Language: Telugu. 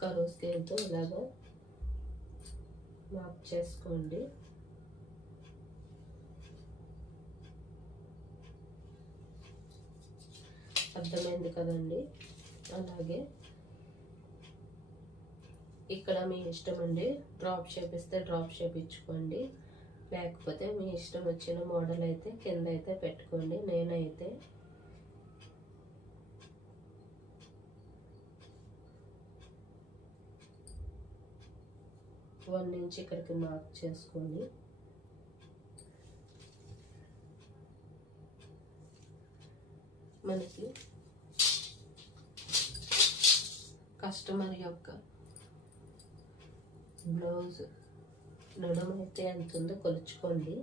కరువు స్కేల్తో ఇలాగా మార్క్ చేసుకోండి. అర్థమైంది కదండి. అలాగే ఇక్కడ మీ ఇష్టం అండి, డ్రాప్ షేప్ ఇస్తే డ్రాప్ షేప్ ఇచ్చుకోండి, లేకపోతే మీ ఇష్టం వచ్చిన మోడల్ అయితే కింద అయితే పెట్టుకోండి. నేనైతే వన్ ఇంచ్ ఇక్కడికి మార్క్ చేసుకొని మనకి కస్టమర్ యొక్క బ్లౌజ్ నడుము అయితే ఎంత ఉందో కొలుచుకోండి.